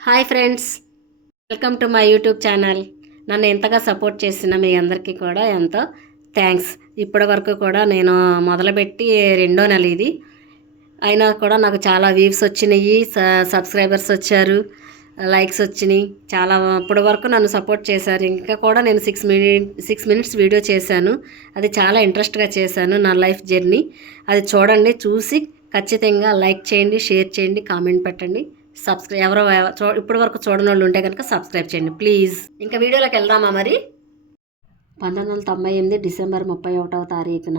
Hi friends, welcome to my YouTube channel. నన్ను ఎంతగా support చేసిన మీ అందరికీ కూడా ఎంతో థ్యాంక్స్. ఇప్పటి వరకు కూడా నేను మొదలుపెట్టి 2వ నెల ఇది. అయినా కూడా నాకు చాలా వ్యూస్ వచ్చినాయి, సబ్స్క్రైబర్స్ వచ్చారు, లైక్స్ వచ్చినాయి. చాలా ఇప్పటి వరకు నన్ను సపోర్ట్ చేశారు. ఇంకా కూడా నేను 6 మినిట్స్ వీడియో చేశాను. అది చాలా ఇంట్రెస్ట్గా చేశాను, నా లైఫ్ జర్నీ. అది చూడండి, చూసి ఖచ్చితంగా లైక్ చేయండి, షేర్ చేయండి, కామెంట్ పెట్టండి. ఎవరో ఇప్పటి వరకు చూడని వాళ్ళు ఉంటే కనుక సబ్స్క్రైబ్ చేయండి ప్లీజ్. ఇంకా వీడియోలోకి వెళ్దామా మరి. 1998 డిసెంబర్ 31వ తారీఖున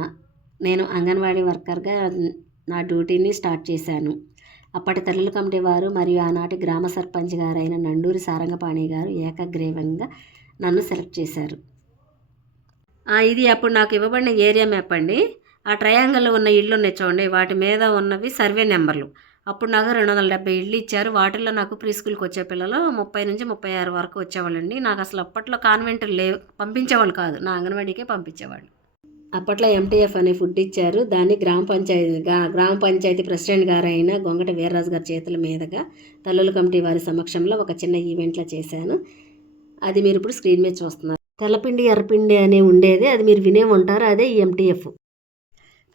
నేను అంగన్వాడీ వర్కర్గా నా డ్యూటీని స్టార్ట్ చేశాను. అప్పటి తల్లుల కమిటీ వారు మరియు ఆనాటి గ్రామ సర్పంచ్ గారైన నండూరి సారంగపాణి గారు ఏకగ్రీవంగా నన్ను సెలెక్ట్ చేశారు. ఇది అప్పుడు నాకు ఇవ్వబడిన ఏరియా మ్యాప్ అండి. ఆ ట్రయాంగిల్లో ఉన్న ఇళ్ళు ఉన్నాయి చూడండి, వాటి మీద ఉన్నవి సర్వే నెంబర్లు. అప్పుడు నాకు 270 ఇళ్ళు ఇచ్చారు. వాటిల్లో నాకు ప్రీ స్కూల్కి వచ్చే పిల్లలు 30 నుంచి 36 వరకు వచ్చేవాళ్ళండి. నాకు అసలు అప్పట్లో కాన్వెంట్ పంపించేవాళ్ళు కాదు, నా అంగన్వాడీకే పంపించేవాళ్ళు. అప్పట్లో ఎంటీఎఫ్ అనే ఫుడ్ ఇచ్చారు. దాన్ని గ్రామ పంచాయతీ ప్రెసిడెంట్ గారైన గొంగట వీర్రాజు గారి చేతుల మీదుగా తల్లుల కమిటీ వారి సమక్షంలో ఒక చిన్న ఈవెంట్లో చేశాను. అది మీరు ఇప్పుడు స్క్రీన్ మీద చూస్తున్నారు. తెల్లపిండి ఎర్రపిండి అని ఉండేది, అది మీరు వినే ఉంటారు. అదే ఈ ఎంటీఎఫ్.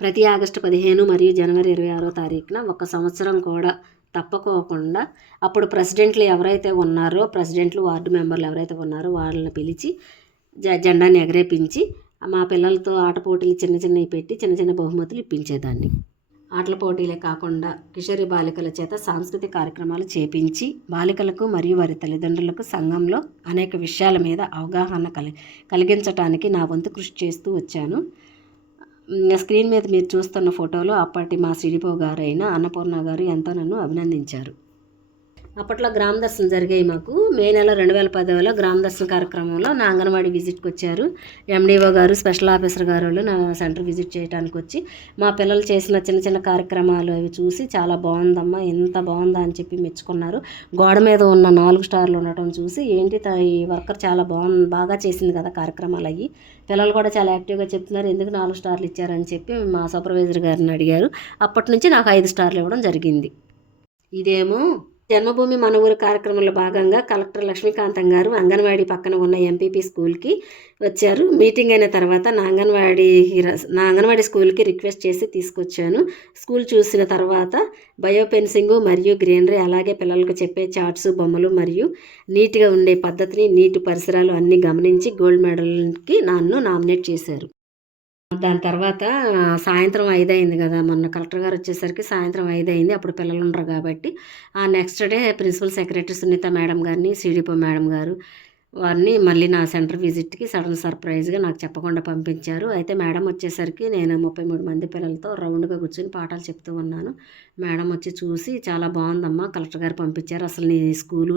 ప్రతి ఆగస్టు 15 మరియు జనవరి 26వ తారీఖున ఒక సంవత్సరం కూడా తప్పకోకుండా అప్పుడు ప్రెసిడెంట్లు ఎవరైతే ఉన్నారో, ప్రెసిడెంట్లు వార్డు మెంబర్లు ఎవరైతే ఉన్నారో వాళ్ళని పిలిచి జెండాని ఎగరేపించి మా పిల్లలతో ఆట పోటీలు చిన్నవి పెట్టి చిన్న బహుమతులు ఇప్పించేదాన్ని. ఆటల పోటీలే కాకుండా కిషోరి బాలికల చేత సాంస్కృతిక కార్యక్రమాలు చేపించి బాలికలకు మరియు వారి తల్లిదండ్రులకు సంఘంలో అనేక విషయాల మీద అవగాహన కలిగించడానికి నా వంతు కృషి చేస్తూ వచ్చాను. స్క్రీన్ మీద మీరు చూస్తున్న ఫోటోలో అప్పటి మా సిడిపో గారైన అన్నపూర్ణ గారు ఎంతో నన్ను అభినందించారు. అప్పట్లో గ్రామ దర్శనం జరిగాయి మాకు. మే నెల 2010లో గ్రామ దర్శన కార్యక్రమంలో నా అంగన్వాడీ విజిట్కి వచ్చారు. ఎండిఓ గారు, స్పెషల్ ఆఫీసర్ గారు వాళ్ళు నా సెంటర్ విజిట్ చేయడానికి వచ్చి మా పిల్లలు చేసిన చిన్న కార్యక్రమాలు అవి చూసి చాలా బాగుందమ్మా, ఎంత బాగుందా అని చెప్పి మెచ్చుకున్నారు. గోడ మీద ఉన్న 4 స్టార్లు ఉండటం చూసి ఏంటి ఈ వర్కర్ చాలా బాగా చేసింది కదా కార్యక్రమాలు అయ్యి. పిల్లలు కూడా చాలా యాక్టివ్గా చెప్తున్నారు, ఎందుకు 4 స్టార్లు ఇచ్చారని చెప్పి మా సూపర్వైజర్ గారిని అడిగారు. అప్పటి నుంచి నాకు 5 స్టార్లు ఇవ్వడం జరిగింది. ఇదేమో జన్మభూమి మన ఊరు కార్యక్రమంలో భాగంగా కలెక్టర్ లక్ష్మీకాంతం గారు అంగన్వాడీ పక్కన ఉన్న ఎంపీపీ స్కూల్కి వచ్చారు. మీటింగ్ అయిన తర్వాత నా అంగన్వాడీ స్కూల్కి రిక్వెస్ట్ చేసి తీసుకొచ్చాను. స్కూల్ చూసిన తర్వాత బయోఫెన్సింగ్ మరియు గ్రీనరీ, అలాగే పిల్లలకు చెప్పే చార్ట్స్, బొమ్మలు మరియు నీట్గా ఉండే పద్ధతిని, నీటి పరిసరాలు అన్నీ గమనించి గోల్డ్ మెడల్కి నన్ను నామినేట్ చేశారు. దాని తర్వాత సాయంత్రం 5 అయింది కదా, మొన్న కలెక్టర్ గారు వచ్చేసరికి సాయంత్రం 5 అయింది. అప్పుడు పిల్లలు ఉండరు కాబట్టి next day principal secretary Sunitha madam గారిని, సిడిపో మేడం గారు వారిని మళ్ళీ నా సెంటర్ విజిట్కి సడన్ సర్ప్రైజ్గా నాకు చెప్పకుండా పంపించారు. అయితే మేడం వచ్చేసరికి నేను 33 మంది పిల్లలతో రౌండ్గా కూర్చొని పాఠాలు చెప్తూ ఉన్నాను. మేడం వచ్చి చూసి చాలా బాగుందమ్మా, కలెక్టర్ గారు పంపించారు, అసలు నీ స్కూలు,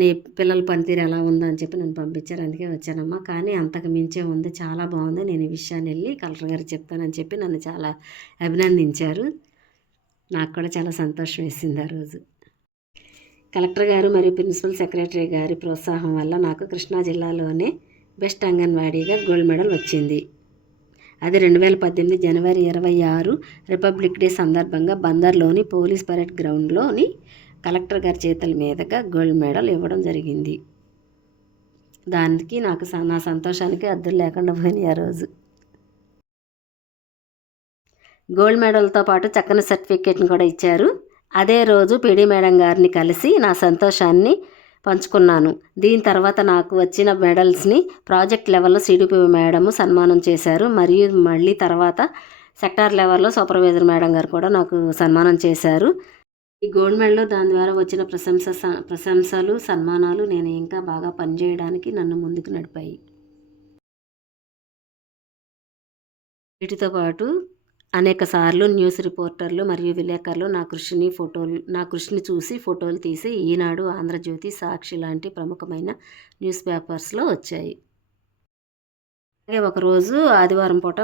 నీ పిల్లల పనితీరు ఎలా ఉందని చెప్పి నన్ను పంపించారు, అందుకే వచ్చానమ్మా. కానీ అంతకు మించే ఉంది, చాలా బాగుంది, నేను ఈ విషయాన్ని వెళ్ళి కలెక్టర్ గారికి చెప్తానని చెప్పి నన్ను చాలా అభినందించారు. నాకు కూడా చాలా సంతోషం వేసింది ఆ రోజు. కలెక్టర్ గారు మరియు ప్రిన్సిపల్ సెక్రటరీ గారి ప్రోత్సాహం వల్ల నాకు కృష్ణా జిల్లాలోనే బెస్ట్ అంగన్వాడీగా గోల్డ్ మెడల్ వచ్చింది. అది 2018 జనవరి 26 రిపబ్లిక్ డే సందర్భంగా బందర్లోని పోలీస్ పరేడ్ గ్రౌండ్లోని కలెక్టర్ గారి చేతుల మీదుగా గోల్డ్ మెడల్ ఇవ్వడం జరిగింది. దానికి నా సంతోషానికి అద్దులు లేకుండా పోయినాయి ఆ రోజు. గోల్డ్ మెడల్తో పాటు చక్కని సర్టిఫికేట్ని కూడా ఇచ్చారు. అదే రోజు పీడీ మేడం గారిని కలిసి నా సంతోషాన్ని పంచుకున్నాను. దీని తర్వాత నాకు వచ్చిన మెడల్స్ని ప్రాజెక్ట్ లెవెల్లో సిడిపి మేడం సన్మానం చేశారు. మరియు మళ్ళీ తర్వాత సెక్టార్ లెవెల్లో సూపర్వైజర్ మేడం గారు కూడా నాకు సన్మానం చేశారు. ఈ గోల్డ్ మెడల్, దాని ద్వారా వచ్చిన ప్రశంసలు, సన్మానాలు నేను ఇంకా బాగా పనిచేయడానికి నన్ను ముందుకు నడిపాయి. వీటితో పాటు అనేక సార్లు న్యూస్ రిపోర్టర్లు మరియు విలేకరులు నా కృషిని చూసి ఫోటోలు తీసి ఈనాడు, ఆంధ్రజ్యోతి, సాక్షి లాంటి ప్రముఖమైన న్యూస్ పేపర్స్లో వచ్చాయి. అలాగే ఒకరోజు ఆదివారం పూట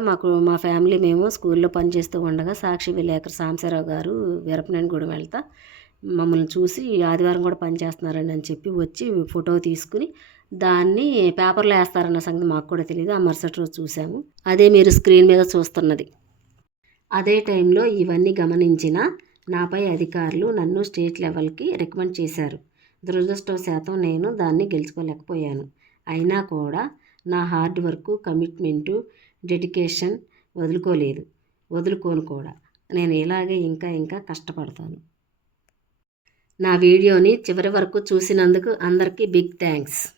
మా ఫ్యామిలీ మేము స్కూల్లో పనిచేస్తూ ఉండగా సాక్షి విలేకరు సాంబశివరావు గారు వీరపనేనిగూడెం వెళ్తా మమ్మల్ని చూసి ఆదివారం కూడా పనిచేస్తున్నారండి అని చెప్పి వచ్చి ఫోటో తీసుకుని దాన్ని పేపర్లో వేస్తారన్న సంగతి మాకు కూడా తెలియదు. ఆ మరుసటి రోజు చూసాము. అదే మీరు స్క్రీన్ మీద చూస్తున్నది. అదే టైంలో ఇవన్నీ గమనించిన నాపై అధికారులు నన్ను స్టేట్ లెవెల్కి రికమెండ్ చేశారు. దురదృష్టవశాతం నేను దాన్ని గెలుచుకోలేకపోయాను. అయినా కూడా నా హార్డ్ వర్క్, కమిట్మెంటు, డెడికేషన్ వదులుకోను కూడా. నేను ఇలాగే ఇంకా కష్టపడతాను. నా వీడియోని చివరి వరకు చూసినందుకు అందరికీ బిగ్ థ్యాంక్స్.